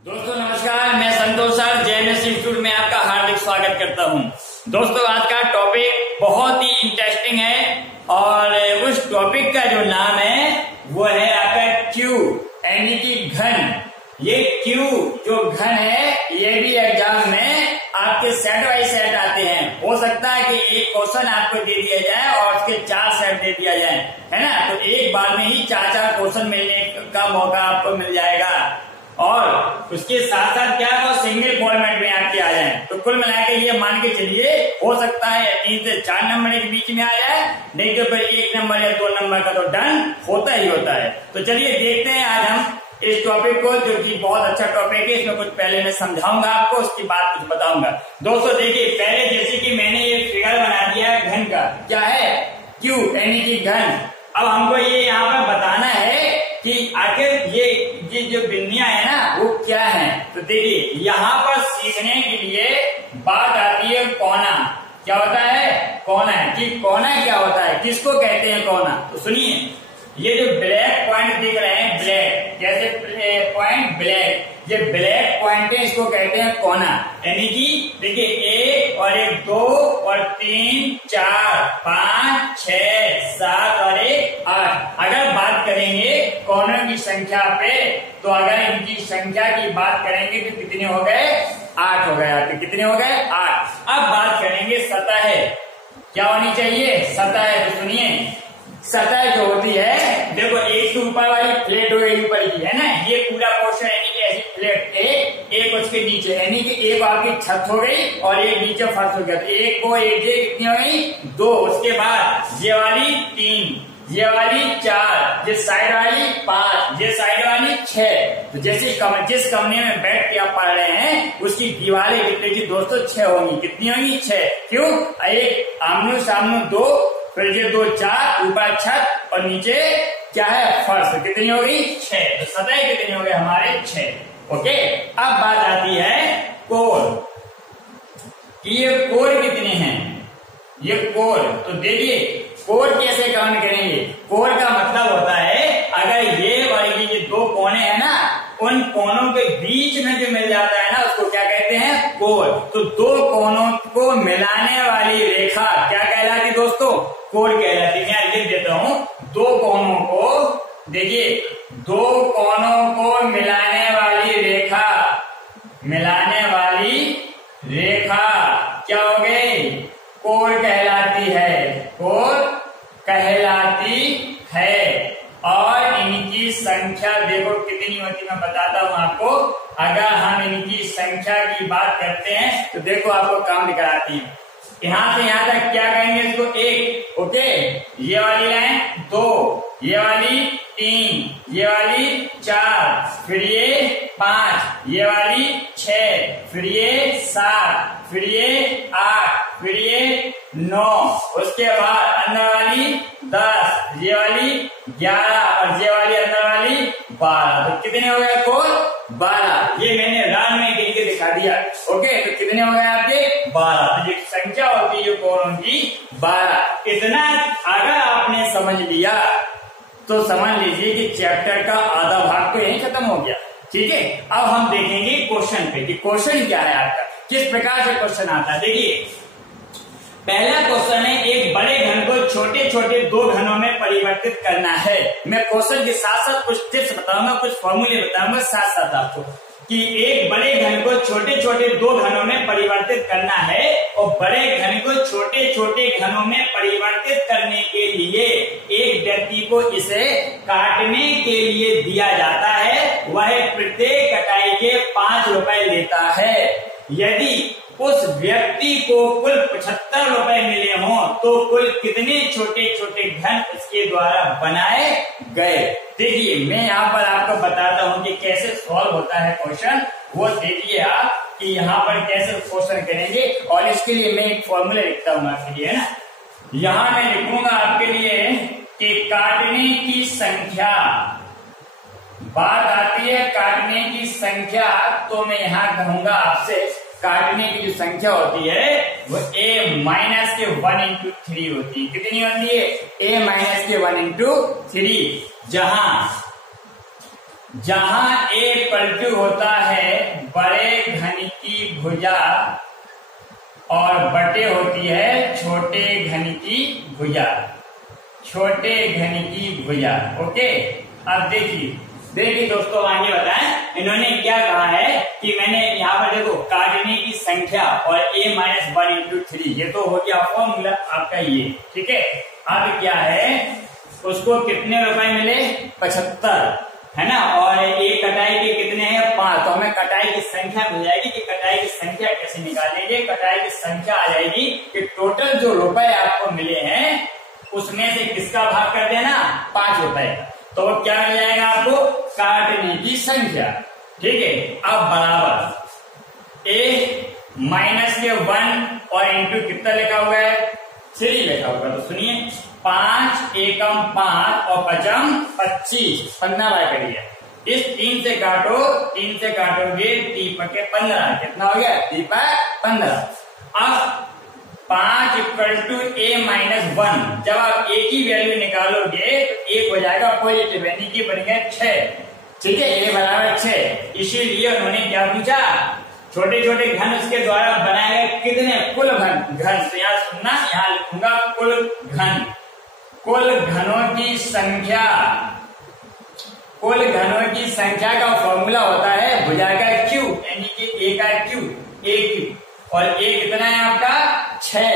दोस्तों नमस्कार, मैं संतोष सर जेएमएस इंस्टीट्यूट में आपका हार्दिक स्वागत करता हूं। दोस्तों आज का टॉपिक बहुत ही इंटरेस्टिंग है और उस टॉपिक का जो नाम है वो है आपका क्यू यानी कि घन। ये क्यू जो घन है ये भी एग्जाम में आपके सेट बाई सेट आते हैं। हो सकता है कि एक क्वेश्चन आपको दे दिया जाए और उसके 4 सेट दे दिया जाए, है ना। तो एक बार में ही 4 क्वेश्चन मिलने का मौका आपको मिल जाएगा और उसके साथ साथ क्या वो सिंगल फॉर्मेट में आपके आ जाए। तो कुल मिला के ये मान के चलिए हो सकता है 3 से 4 नंबर के बीच में आ जाए, नहीं तो फिर 1 नंबर या 2 नंबर का तो डन होता ही होता है। तो चलिए देखते हैं आज हम इस टॉपिक को, जो कि बहुत अच्छा टॉपिक है। इसमें कुछ पहले मैं समझाऊंगा आपको, उसकी बात कुछ बताऊंगा। दोस्तों देखिए, पहले जैसे कि मैंने ये फिगर बना दिया है घन का, क्या है क्यू यानी कि घन। अब हमको ये यहाँ पर बताना है कि आखिर ये जो बिंदियां है ना वो क्या है। तो देखिए यहाँ पर सीखने के लिए बात आती है कोना। क्या होता है कोना, कि कोना क्या होता है, किसको कहते हैं कोना। तो सुनिए, ये जो ब्लैक पॉइंट दिख रहे हैं, ब्लैक कैसे पॉइंट ब्लैक, ये ब्लैक पॉइंट है, इसको कहते हैं कोना। यानी कि देखिए 1 और 1 2 और 3 4 5 6 7 और 1 8। अगर बात करेंगे कोनों की संख्या पे, तो अगर इनकी संख्या की बात करेंगे तो कितने हो गए, 8 हो गए। तो कितने हो गए, 8। अब बात करेंगे सतह क्या होनी चाहिए, सतह। तो सुनिए, सतह जो होती है, देखो एक तो ऊपर वाली प्लेट हो गई ऊपर की, है ना, ये पूरा पोर्शन यानी कि ऐसी प्लेट एक उसके नीचे, यानी कि एक आपकी छत हो गई और एक नीचे फर्श हो गया। तो एक को एक ये कितनी हो गई, 2। उसके बाद ये वाली 3, ये वाली 4, ये साइड वाली 5, ये साइड वाली 6। तो जैसे जिस कमरे में बैठ के आप पढ़ रहे हैं उसकी दीवारें कितनी की दोस्तों, 6 होंगी। कितनी होंगी, 6। क्यों, एक आमने सामने 2, फिर ये 2 4, ऊपर छत और नीचे क्या है, फर्श। कितनी हो गई, 6। तो सतह कितनी हो गए हमारे, 6। ओके। अब बात आती है कोण कि ये कोण कितने हैं, ये कोण। तो देखिए कोण कैसे काउंट करेंगे। कोण का मतलब होता है अगर ये वाली ये 2 कोने हैं ना, उन कोनों के बीच में जो मिल जाता है ना उसको क्या कहते हैं, कोण। तो 2 कोनों को मिलाने वाली रेखा क्या कहलाती दोस्तों, कोण कहलाती है। मैं लिख देता हूं, 2 कोनों को, देखिए 2 कोनों को मिलाने वाली रेखा, मिलाने वाली रेखा क्या हो गई, कोण कहलाती है, कोण कहलाती है। और इनकी संख्या देखो कितनी होती, मैं बताता हूं आपको। अगर हम इनकी संख्या की बात करते हैं तो देखो आपको काम दिखाती है। यहां से यहां तक क्या कहेंगे इसको, 1। ओके, ये वाली लाइन 2, ये वाली 3, ये वाली 4, फिर ये 5, ये वाली 6, फिर ये 7, फिर ये 8, फिर ये 9, उसके बाद अंदर वाली 10, ये वाली 11 और ये वाली अंदर वाली 12। तो कितने हो गए कोण, 12। ये मैंने रान में गिन के दिखा दिया। ओके, तो कितने हो गए आपके, 12। तो ये संख्या होती है कोणों की 12। इतना अगर आपने समझ लिया तो समझ लीजिए कि चैप्टर का आधा भाग तो यहीं खत्म हो गया। ठीक है, अब हम देखेंगे क्वेश्चन पे कि क्वेश्चन क्या है आपका, किस प्रकार से क्वेश्चन आता है। देखिए पहला क्वेश्चन है, एक बड़े घन को छोटे छोटे 2 घनों में परिवर्तित करना है। मैं क्वेश्चन के साथ साथ कुछ टिप्स बताऊंगा, कुछ फॉर्मूले बताऊंगा साथ साथ आपको, कि एक बड़े घन को छोटे छोटे 2 घनों में परिवर्तित करना है। और बड़े घन को छोटे छोटे घनों में परिवर्तित करने के लिए एक व्यक्ति को इसे काटने के लिए दिया जाता है, वह प्रत्येक कटाई के 5 रुपए लेता है। यदि उस व्यक्ति को कुल 75 रुपए मिले हों तो कुल कितने छोटे छोटे घन उसके द्वारा बनाए गए। देखिए मैं यहाँ पर आपको बताता हूँ कि कैसे सॉल्व होता है क्वेश्चन, वो देखिए आप कि यहाँ पर कैसे क्वेश्चन करेंगे। और इसके लिए मैं एक फॉर्मूला लिखता हूँ आपके लिए, है ना। यहाँ मैं लिखूंगा आपके लिए कि काटने की संख्या, बात आती है काटने की संख्या, तो मैं यहाँ कहूंगा आपसे काटने की जो संख्या होती है वो a माइनस के 1 इंटू 3 होती है। कितनी होती है, a माइनस के 1 इंटू 3, जहां जहां ए पलटू होता है बड़े घन की भुजा और बटे होती है छोटे घन की भुजा, छोटे घन की भुजा। ओके, अब देखिए दोस्तों, आगे बताएं इन्होंने क्या कहा है कि मैंने यहाँ पर देखो काटने की संख्या और a-1 × 3, ये तो हो गया फॉर्मूला आपका ये, ठीक है। अब क्या है, उसको कितने रुपए मिले, 75, है ना, और ये कटाई के कितने हैं, 5, तो हमें कटाई की संख्या मिल जाएगी कि कटाई की संख्या कैसे निकालेंगे। कटाई की संख्या आ जाएगी कि टोटल जो रुपए आपको मिले हैं उसमें से किसका भाग कर देना, 5 रुपए का, तो क्या मिल जाएगा आपको, काटने की संख्या, ठीक है। अब बराबर ए माइनस के 1 और इंटू कितना लिखा हुआ है, 3 लिखा हुआ, तो सुनिए 5 एकम 5 और 5m 25, 15 करिए। इस 3 से काटो, 3 से काटोगे 3 × 15, कितना हो गया, 3 × 15। अब 5 = a-1, जब आप ए की वैल्यू निकालोगे तो 1 हो जाएगा पॉजिटिव, यानी कि बन गया 6, ठीक है, a बराबर 6। इसीलिए उन्होंने क्या पूछा, छोटे छोटे घन उसके द्वारा बनाए गए कितने, कुल घन, तो यहाँ सुनना, यहाँ लिखूंगा कुल घन, कुल घनों की संख्या, कुल घनों की संख्या का फॉर्मूला होता है भुजा का क्यू, यानी कि ए का क्यू, ए क्यू, और ए कितना है आपका 6।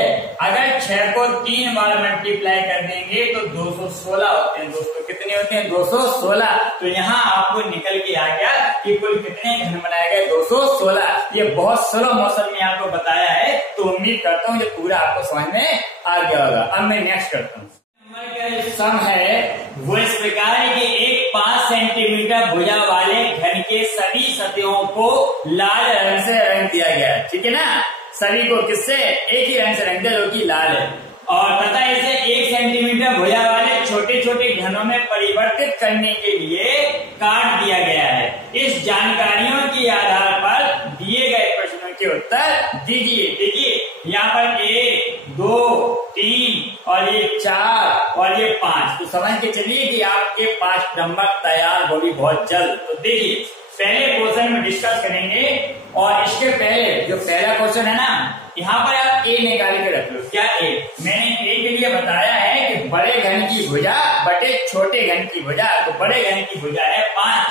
अगर 6 को 3 बार मल्टीप्लाई कर देंगे तो 216 होते हैं दोस्तों, कितने होते हैं, 216। तो यहाँ आपको निकल के आ गया कि कुल कितने घन बनाए गए, 216। ये बहुत स्लो मोशन में आपको बताया है, तो उम्मीद करता हूँ ये पूरा आपको समझ में आ गया होगा। अब मैं नेक्स्ट करता हूँ। नंबर का जो सम है वो इस प्रकार है कि एक 5 सेंटीमीटर भुजा वाले घन के सभी सतहों को लाल रंग से रंग दिया गया है, ठीक है ना, सभी को किससे, एक ही रंग से रंग दिया जो कि लाल है, और तथा इसे 1 सेंटीमीटर भुजा वाले छोटे छोटे घनों में परिवर्तित करने के लिए काट दिया गया है। इस जानकारियों के आधार पर दिए गए प्रश्नों के उत्तर दीजिए। देखिए यहाँ पर 1, 2, 3 और ये 4 और ये 5, तो समझ के चलिए कि आपके 5 नंबर तैयार होगी बहुत जल्द। तो देखिए पहले क्वेश्चन में डिस्कस करेंगे, और इसके पहले जो पहला क्वेश्चन है ना, यहाँ पर आप ए निकाल के रख लो। क्या ए, मैंने ए के लिए बताया है कि बड़े घन की भुजा बटे छोटे घन की भुजा, तो बड़े घन की भुजा है 5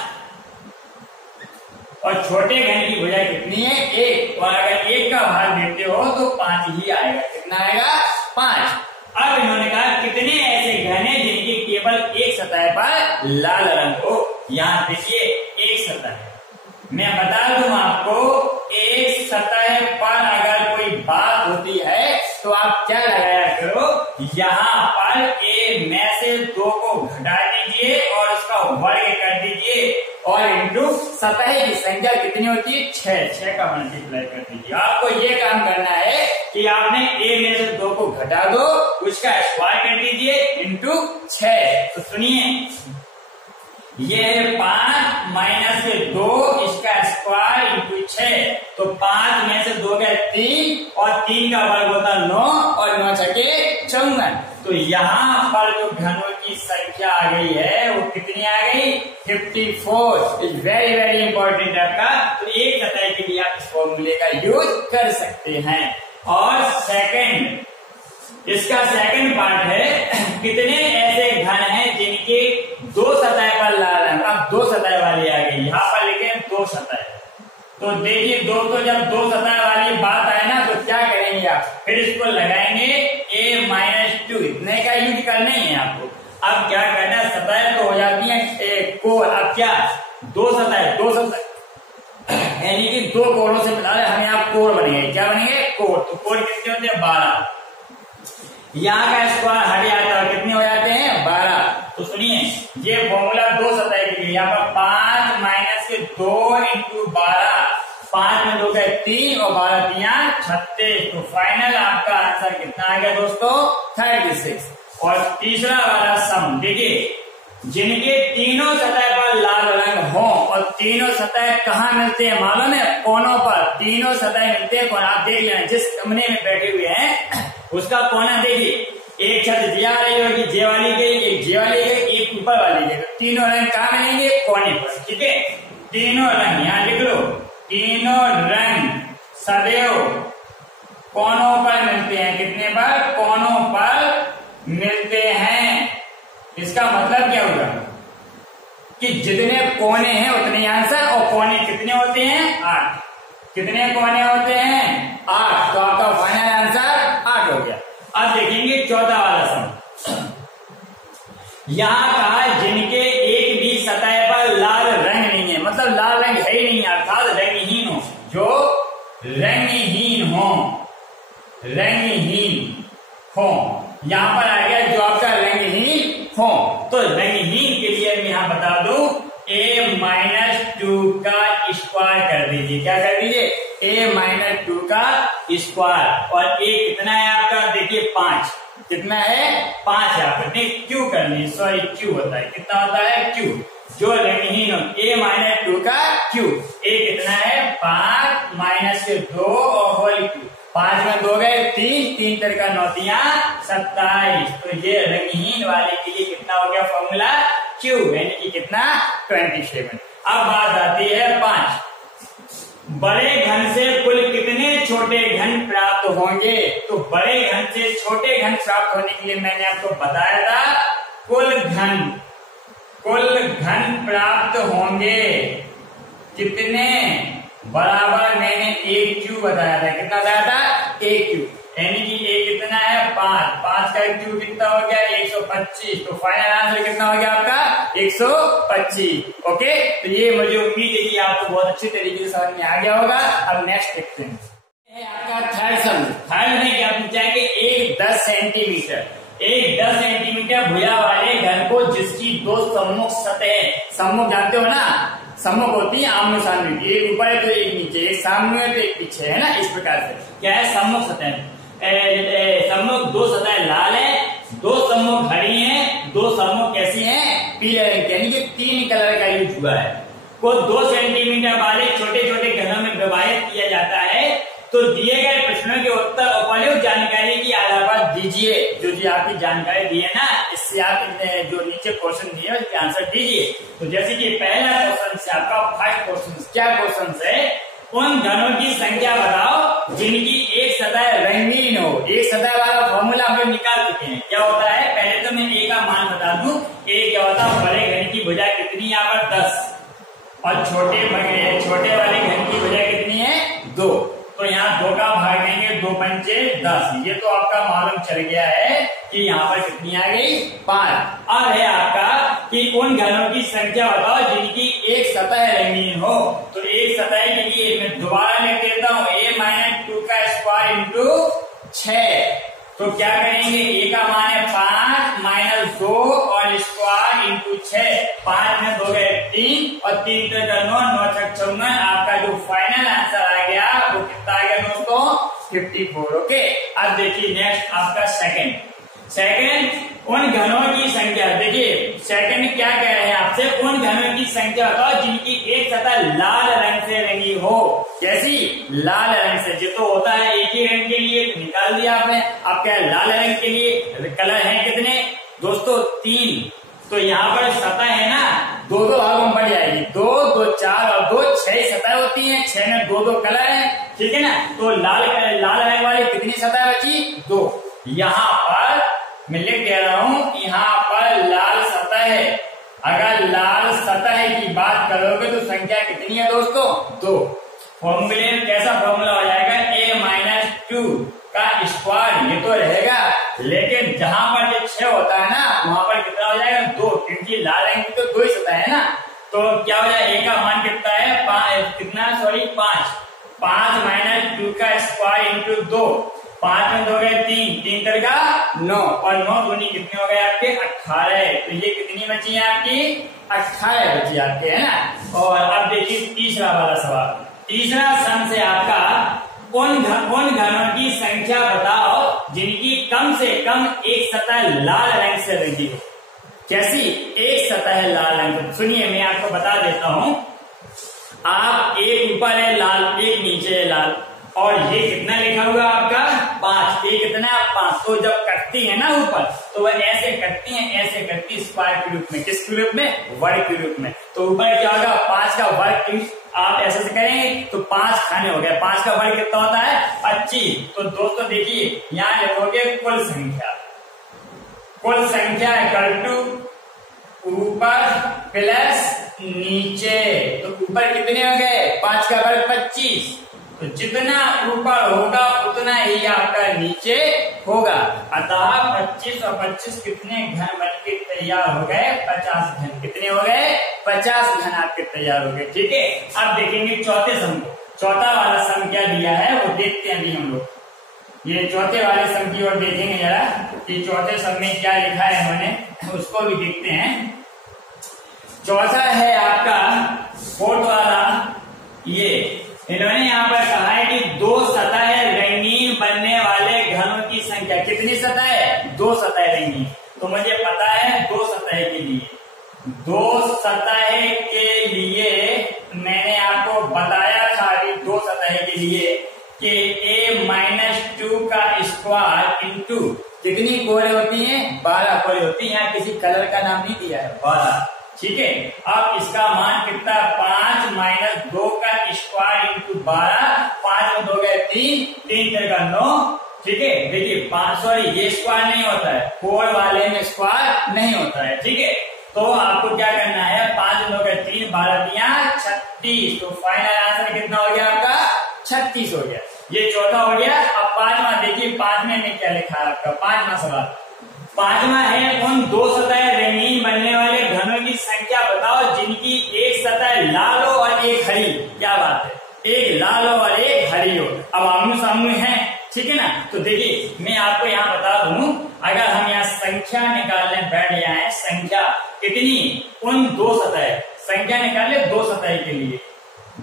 और छोटे घन की भुजा कितनी है, 1, और अगर 1 का भाग देते हो तो 5 ही आएगा, कितना आएगा, 5। अब इन्होंने कहा कितने ऐसे घन हैं जिनकी केवल एक सतह पर लाल रंग हो। यहाँ देखिए एक सतह है, मैं बता दूं आपको, एक सतह पर अगर कोई बात होती है तो आप क्या लगाया करो, यहाँ पर ए में से 2 को घटा दीजिए और उसका वर्ग कर दीजिए, और इंटू सतह की संख्या कितनी होती है, 6 का मल्टीप्लाई कर दीजिए। आपको ये काम करना है कि आपने ए में से 2 को घटा दो, उसका स्क्वायर कर दीजिए इंटू 6। तो सुनिए ये है 5 माइनस 2, इसका स्क्वायर इंटू 6, तो 5 में से 2 गए 3, और 3 का वर्ग होता 9, और 9 छके 54। तो यहाँ पर जो घनों की संख्या आ गई है वो कितनी आ गई, 54। इज वेरी वेरी इंपॉर्टेंट आपका, तो एक सतह के लिए आप इस फॉर्मूले का यूज कर सकते हैं। और सेकंड, इसका सेकंड पार्ट है कितने ऐसे घन हैं जिनके 2 सतह पर लाल रंग, अब 2 सतह वाली आ गई, यहाँ पर लिखे 2 सतह। तो देखिए दोस्तों, जब 2 सतह वाली बात आए ना तो क्या करेंगे आप, फिर इसको लगाएंगे a-2, इतने का यूज करना ही है आपको। अब क्या करना है, सतह तो हो जाती है कोण, अब क्या 2 सतह यानी कि 2 कोणों से मिला रहे, हमें आप कोण बनेंगे, क्या बनेंगे, कोण। तो कोण कितने होते हैं, 12। यहाँ का स्क्वायर हट जाता है, कितने हो जाते हैं, 12। तो सुनिए ये फॉर्मूला 2 सतह के लिए, यहाँ पर 5 माइनस 2 इंटू 12, 5 में 2 गए 3 और 12 3 36। तो फाइनल आपका आंसर कितना आ गया दोस्तों, 36। और तीसरा वाला सम देखिए, जिनके तीनों सतह पर लाल रंग हो, और तीनों सतह कहाँ मिलते हैं मालूम है, कोनों पर। तीनों सतह मिलते हैं, आप देख लेना जिस कमरे में बैठे हुए हैं उसका कोना देखिए, एक छत जे आ रही होगी, जे वाली गई, एक जे वाली गई, एक ऊपर वाली के, तो तीनों रंग कहाँ मिलेंगे? कोने पर। ठीक है, तीनों रंग यहां लिख लो, तीनों रंग सदैव कोनों पर मिलते हैं। कितने पर? कोनों पर मिलते हैं। इसका मतलब क्या होगा कि जितने कोने हैं उतने ही आंसर, और कोने कितने होते हैं? 8। कितने कोने होते हैं? 8। तो आपका फाइनल आंसर 8 हो गया। अब देखेंगे चौथा वाला सम। यहां कहा जिनके एक भी सतह पर लाल रंग नहीं है, मतलब लाल रंग है ही नहीं, अर्थात रंगहीन हो, जो रंगहीन हो, रंगहीन हो। यहां पर आ गया जो आपका रंगहीन हो, तो रंगहीन के लिए मैं यहां बता दूं a-2 का स्क्वायर कर दीजिए। क्या कर दीजिए? a-2 का स्क्वायर। और a कितना है आपका? देखिए 5। कितना है? 5 है। आपने क्यू करनी, सॉरी क्यू होता है। कितना होता है? क्यू। जो रंगहीन हो, a-2 का क्यू। a कितना है? 5 माइनस 2 और होल क्यू। 5 में 2 गए 3, 3 तर का 9 तिया 27। तो ये रंगहीन वाले के लिए कितना हो गया फॉर्मूला? क्यू, यानी कि कितना? 27। अब बात आती है 5। बड़े घन से कुल कितने छोटे घन प्राप्त होंगे? तो बड़े घन से छोटे घन प्राप्त होने के लिए मैंने आपको बताया था कुल घन प्राप्त होंगे कितने? बराबर मैंने 1 क्यू बताया था। कितना बताया था? 1 क्यू, यानी कि a कितना है? 5। 5 का क्यू कितना हो गया? 125। तो फाइनल आंसर कितना हो गया आपका? 125। ओके, तो ये मुझे उम्मीद है कि आपको बहुत अच्छी तरीके से समझ में आ गया होगा। अब नेक्स्ट देखते हैं आपका थर्ड सम। थर्ड में क्या पूछा है कि एक 10 सेंटीमीटर भुजा वाले घर को जिसकी 2 सम्मुख सतह, सम्मुख जानते हो ना, सम्मुख होती है आमने सामने की, एक ऊपर है तो एक नीचे, एक सामने है तो एक पीछे, है ना। इस प्रकार से क्या है? सम्मुख सतह। सम्मुख 2 सतह लाल है, 2 सम्मुख हरी है, 2 सम्मुख कैसी है? पीले रंग की, यानी कि 3 कलर का यूज हुआ है। को 2 सेंटीमीटर वाले छोटे छोटे घनों में विभाजित किया जाता है। तो दिए गए प्रश्नों के उत्तर उपयुक्त जानकारी की आधार पर दीजिए। जो जी आपकी जानकारी दी है ना, इससे आप जो नीचे क्वेश्चन दिए उसके आंसर दीजिए। तो जैसे कि पहला क्वेश्चन से आपका फर्स्ट क्वेश्चन, क्या क्वेश्चन है? उन घनों की संख्या बताओ जिनकी एक सतह रंगीन हो। एक सतह वाला फॉर्मूला हम लोग निकाल चुके हैं। क्या होता है? पहले तो मैं a का मान बता दूं। a क्या होता है? बड़े घन की भुजा कितनी? यहाँ पर 10, और छोटे वाले घन की भुजा कितनी है? 2। तो यहाँ 2 का भाग देंगे, 2 पंचे 10। ये तो आपका मालूम चल गया है कि यहाँ पर कितनी आ गई? 5। अब है आपका कि उन घनों की संख्या बताओ जिनकी एक सतह रंगीन हो। तो एक सतह के लिए मैं दोबारा लिख देता हूँ a-2 का स्क्वायर इंटू 6। तो क्या करेंगे? a का मान है 5 माइनस 2 और स्क्वायर इंटू 6। 5 में 2 गए 3 और 3 का 9, 9 छक 54। आपका जो फाइनल आंसर आ गया वो कितना आ गया दोस्तों? 54। ओके, अब देखिए नेक्स्ट आपका सेकंड उन घनों की संख्या। देखिए सेकंड क्या कह रहे हैं आपसे? उन घनों की संख्या बताओ जिनकी एक सतह लाल रंग से रंगी हो। कैसी? लाल रंग से। जो तो होता है एक ही रंग के लिए, तो निकाल दिया आपने। अब क्या है? लाल रंग के लिए कलर है कितने दोस्तों? 3। तो यहाँ पर सतह है ना, 2-2 भागों में बढ़ जाएगी। 2, 2, 4 और 2, 6 सतह होती है। 6 में 2-2 कलर है, ठीक है ना। तो लाल रंग वाली कितनी सतह बची? 2। यहाँ पर मैं लिख दे रहा हूं, यहाँ पर लाल सतह है। अगर लाल सतह की बात करोगे तो संख्या कितनी है दोस्तों? 2। फॉर्मूले कैसा फॉर्मूला हो जाएगा? a-2 का स्क्वायर, ये तो रहेगा, लेकिन जहां पर जो 6 होता है ना, वहां पर कितना हो जाएगा? 2, क्योंकि लाल रंग की तो 2 ही सतह है ना। तो क्या हो जाएगा? a का मान कितना है? 5। 5 माइनस 2 का स्क्वायर इंटू 2। 5 में 2 गए 3, 3 तर का 9 और 9 दूनी कितने हो गए आपके? 18। तो ये कितनी बची है आपकी? 18 बची आपके, है ना। और अब देखिए तीसरा वाला सवाल। तीसरा सम से आपका उन घनों की संख्या बताओ जिनकी कम से कम एक सतह लाल रंग से रंगी हो। कैसी? एक सतह लाल रंग से। सुनिए मैं आपको बता देता हूं। आप एक ऊपर है लाल, एक नीचे है लाल, और ये कितना लिखा हुआ आपका? 5। एक इतना 5, तो जब कटती है ना ऊपर तो वह ऐसे कटती है, ऐसे कटती स्क्वायर के रूप में। किसके रूप में? वर्ग के रूप में। तो ऊपर क्या होगा? 5 का वर्ग आप ऐसे से करेंगे तो 5 खाने हो गए। 5 का वर्ग कितना होता है? 25। तो दोस्तों देखिए यहाँ लिखोगे कुल संख्या। कुल संख्या इक्वल टू ऊपर प्लस नीचे। तो ऊपर कितने हो गए? 5 का वर्ग 25। तो जितना ऊपर होगा उतना ही आपका नीचे होगा। अतः 25 और 25 कितने घन बन के तैयार हो गए? 50 घन। कितने हो गए? 50 घन आपके तैयार हो गए। ठीक है, अब देखेंगे चौथे सम को। चौथा वाला सम क्या दिया है वो देखते हैं अभी हम लोग। ये चौथे वाले सम की ओर देखेंगे जरा कि चौथे सम में क्या लिखा है इन्होंने, उसको भी देखते हैं। चौथा है आपका फोर्थ वाला। ये इन्होंने यहाँ पर कहा है कि 2 सतह रंगीन बनने वाले घनों की संख्या। कितनी सतह है? 2 सतह रंगीन। तो मुझे पता है 2 सतह के लिए, 2 सतह के लिए मैंने आपको बताया था कि 2 सतह के लिए कि a-2 का स्क्वायर इंटू कितनी कोरे होती हैं? 12 कोरे होती हैं। यहाँ किसी कलर का नाम नहीं दिया है, 12। ठीक है, अब इसका मान कितना? 5 माइनस 2 का स्क्वायर इंटू 12। 5 में 2 गए 3, 3 का 9। ठीक है, देखिए 5 सॉरी ये स्क्वायर नहीं होता है, 4 वाले में स्क्वायर नहीं होता है। ठीक है, तो आपको क्या करना है? 5 में 2 गए 3, 12 दिया 36। तो फाइनल आंसर कितना हो गया आपका? 36 हो गया। ये चौथा हो गया। अब 5वां देखिए, 5वें में क्या लिखा है आपका? 5वां सवाल। 5वां है उन 2 सतह रंगीन बनने वाले घनों की संख्या बताओ जिनकी एक सतह लाल हो और एक हरी। क्या बात है? एक लाल हो और एक हरी हो। अब आमने सामने है, ठीक है ना। तो देखिए मैं आपको यहाँ बता दूं, अगर हम यहाँ संख्या निकालने बैठ जाए, संख्या कितनी? उन 2 सतह संख्या निकाले 2 सतह के लिए,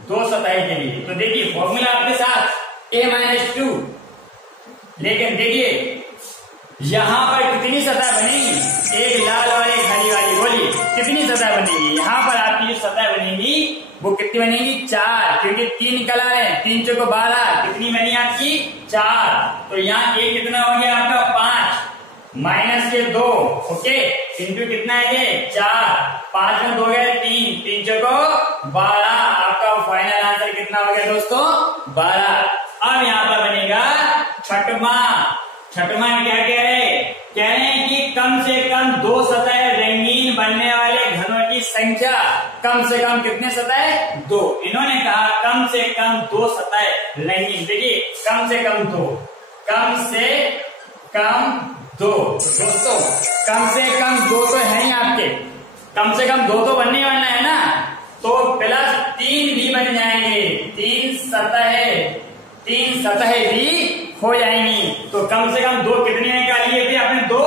2 सतह के लिए। तो देखिए फॉर्मूला आपके साथ a-2। लेकिन देखिए यहाँ पर कितनी सतह बनेगी? एक लाल और एक हरी वाली। बोलिए कितनी सतह बनेगी? यहाँ पर आपकी जो सतह बनेगी वो कितनी बनेगी? 4, क्योंकि 3 निकल आ रहे हैं। 3 चौको 12, कितनी बनी आपकी? 4। तो यहाँ एक कितना हो गया आपका? 5 माइनस के 2, ओके, इंटू कितना है ये? 4। 5 में 2 गए 3, 3 चौको 12। आपका फाइनल आंसर कितना हो गया दोस्तों? 12। अब यहाँ पर बनेगा छठवां क्या कह रहे हैं? कह रहे हैं कि कम से कम 2 सतह रंगीन बनने वाले घनों की संख्या। कम से कम कितने सतह? 2। इन्होंने कहा कम से कम 2 सतह रंगीन। देखिए कम से कम 2, कम से कम 2। दोस्तों कम से कम 2 तो है ही आपके, कम से कम 2 तो बनने वाला है ना। तो प्लस 3 भी बन जाएंगे, 3 सतह भी हो जाएंगी। तो कम से कम 2 कितने निकालिए थे आपने? 2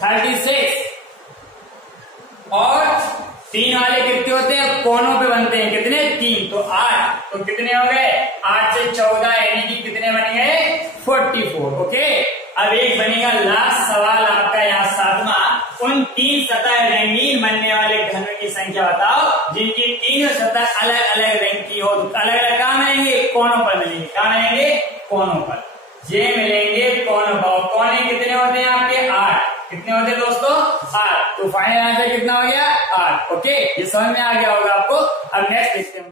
36। और 3 वाले कितने होते हैं? कोनों पे बनते हैं। कितने? 3। तो 8। तो कितने हो गए? 8 से 14 यानी कि कितने बन गए? 44। ओके, अब एक बनेगा लास्ट सवाल आपका यहाँ 7वां। उन 3 सतह रंगीन बनने वाले घनों की संख्या बताओ जिनकी 3 सतह अलग अलग रंग की हो। अलग अलग कहाँ मिलेंगे? कोनों पर मिलेंगे। कहाँ मिलेंगे? कोनों पर। ये मिलेंगे कोनों पर। कोने कितने होते हैं आपके? 8। कितने होते हैं दोस्तों? 8। तो फाइनल आंसर कितना हो गया? 8। ओके, ये समझ में आ गया होगा आपको। अब नेक्स्ट देखते हैं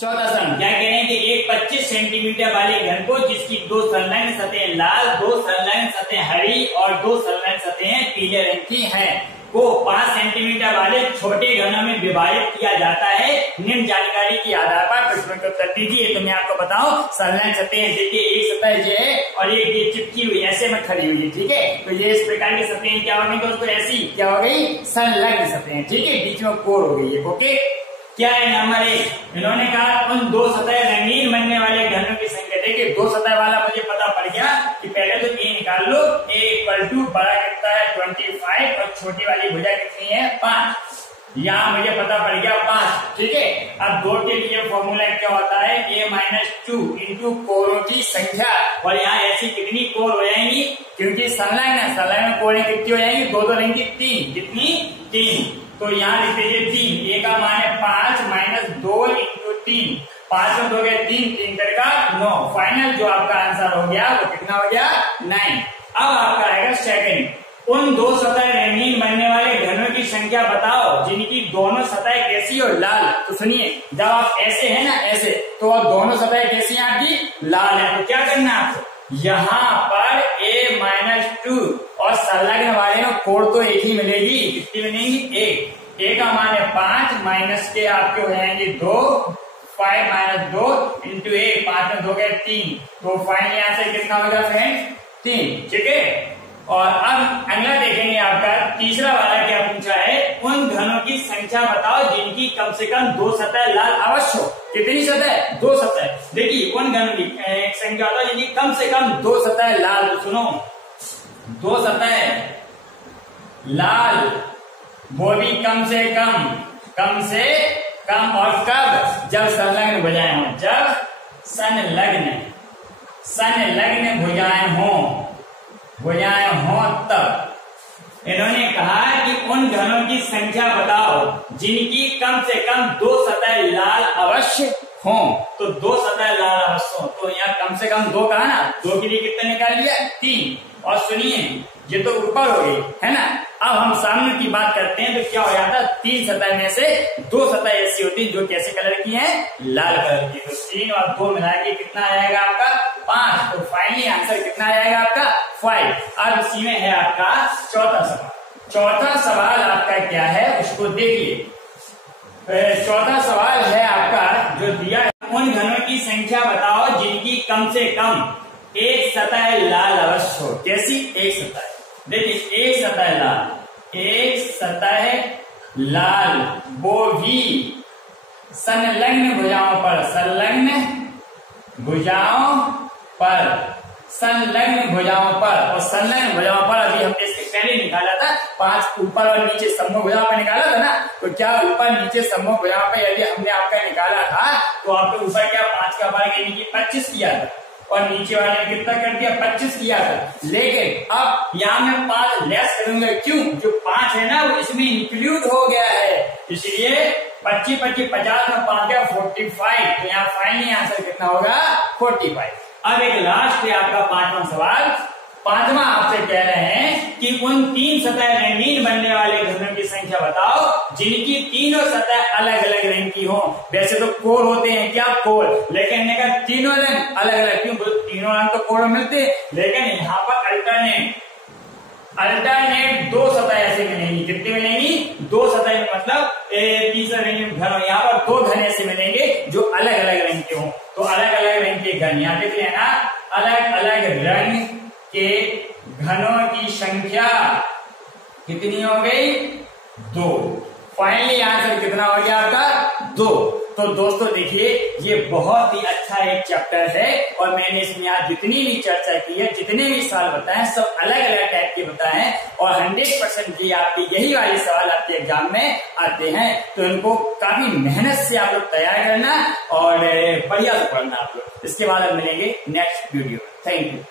चौथा सम। क्या कह रहे हैं कि एक 25 सेंटीमीटर वाले घन को जिसकी 2 संलग्न सतहें लाल, 2 संलग्न सतहें हरी और 2 संलग्न सतहें पीले रंग की हैं को 5 सेंटीमीटर वाले छोटे घनों में विभाजित किया जाता है। निम्न जानकारी के आधार पर प्रश्नों के उत्तर दीजिए। तो मैं आपको बताऊं संलग्न सतहें देखिए, एक सतह ये है और एक ये चिपकी हुई ऐसे में खड़ी हुई है। ठीक है, तो ये इस प्रकार की सतहें क्या होंगी दोस्तों? ऐसी क्या हो गई? संलग्न सतहें। ठीक है, बीच में कोर हो गई है। ओके, क्या है नंबर 1? इन्होंने कहा उन 2 सतह रंगीन बनने वाले घनों की संख्या। देखिए 2 सतह वाला मुझे पता पड़ गया कि पहले तो ए निकाल लो। ए इक्वल टू बड़ा कितना है? 25 और छोटी वाली भुजा कितनी है? 5। यहाँ मुझे पता पड़ गया 5। ठीक है, अब 2 के लिए फॉर्मूला क्या होता है? a-2 इंटू कोरों की संख्या। और यहाँ ऐसी कितनी कोर हो जाएंगी? क्योंकि संलग्न कोरें कितनी हो जाएंगी? 2 रंग की 3। कितनी? 3। तो यहाँ लिख दीजिए 3। ए का मान है 5 माइनस 2 इंटू 3। 5 में 2 गए 3, 3 का 9। फाइनल जो आपका आंसर हो गया वो कितना हो गया 9। अब आपका आएगा सेकंड, उन दो सतह रंगीन बनने वाले घनों की संख्या बताओ जिनकी दोनों सतह कैसी और लाल। तो सुनिए, जब आप ऐसे है ना ऐसे, तो दोनों सतह कैसी है आपकी लाल है। तो क्या करना है आपको, यहाँ पर a-2 और संलग्न वाले में कोण तो एक ही मिलेगी। कितनी मिलेंगी 1। a का मान है 5 माइनस के आपके हो जाएंगे 2, 5 माइनस 2 इंटू 1, 5 में 2 गए 3। तो फाइनल आंसर कितना होगा फ्रेंड 3। ठीक है। और अब अगला देखेंगे आपका तीसरा वाला क्या पूछा है, उन घनों की संख्या बताओ जिनकी कम से कम 2 सतह लाल अवश्य हो। कितनी सतह 2 सतह। देखिए उन घनों की संख्या बताओ जिनकी कम से कम 2 सतह लाल। तो सुनो, 2 सतह लाल वो भी कम से कम और कब, जब संलग्न भुजाएं हो। जब संलग्न भुजाएं हो तब इन्होंने कहा कि उन घनों की संख्या बताओ जिनकी कम से कम 2 सतह लाल अवश्य हो। तो 2 सतह लाल अवश्य हो, तो यहाँ कम से कम 2 कहा ना, 2 के लिए कितना निकाल लिया 3। और सुनिए, ये तो ऊपर हो गई है ना। अब हम सामने की बात करते हैं तो क्या हो जाता है, 3 सतह में से 2 सतह ऐसी होती है जो कैसे कलर की है, लाल कलर की। तो 3 और 2 मिला के कितना आएगा आपका 5। तो फाइनली आंसर कितना आएगा आपका 5। अब इसी में है आपका चौथा सवाल। चौथा सवाल आपका क्या है उसको देखिए। चौथा सवाल है आपका जो दिया है, उन घनों की संख्या बताओ जिनकी कम से कम 1 सतह लाल अवश्य हो। कैसी 1 सतह, देखिए 1 सतह लाल, 1 सतह लाल वो भी संलग्न भुजाओं पर, संलग्न भुजाओं पर। और संलग्न भुजाओं पर अभी हमने इसके पहले निकाला था 5 ऊपर और नीचे सम्मुख भुजाओं पर निकाला था ना। तो क्या ऊपर नीचे सम्मुख भुजाओं पर यदि हमने आपका निकाला था तो आपके ऊपर क्या 5 का वर्ग यानी कि 25 किया था और नीचे वाले ने कितना कर दिया 25 किया था। लेकिन अब यहाँ मैं 5 लेस करूंगा, क्यों, जो 5 है ना वो इसमें इंक्लूड हो गया है, इसलिए 25 25 50 में 5 गया 45। तो यहाँ फाइनली आंसर कितना होगा 45। अब एक लास्ट है आपका 5वां सवाल। 5वां आपसे कह रहे हैं कि उन 3 सतह रंगीन बनने वाले घनों की संख्या बताओ जिनकी तीनों सतह अलग अलग रंग की हो। वैसे तो कोर होते हैं क्या, कोर, लेकिन इनका तीनों रंग अलग अलग क्यों, तीनों रंग तो कोर मिलते, लेकिन यहाँ पर अल्टरनेट 2 सतह ऐसे मिलेंगी। कितनी मिलेंगी 2 सतह, मतलब तीसरा रंग घन, यहाँ पर 2 घन ऐसे मिलेंगे जो अलग अलग रंग के हों। तो अलग अलग रंग के घन, यहाँ देख लेना, अलग अलग रंग के घनों की संख्या कितनी हो गई 2। फाइनली आंसर कितना हो गया आपका 2। तो दोस्तों देखिए ये बहुत ही अच्छा एक चैप्टर है और मैंने इसमें आज जितनी भी चर्चा की है, जितने भी सवाल बताए सब अलग अलग टाइप के बताए हैं और 100% की आपके यही वाले सवाल आपके एग्जाम में आते हैं। तो इनको काफी मेहनत से आप लोग तैयार करना और बढ़िया से पढ़ना आप लोग। इसके बाद हम मिलेंगे नेक्स्ट वीडियो। Thank you.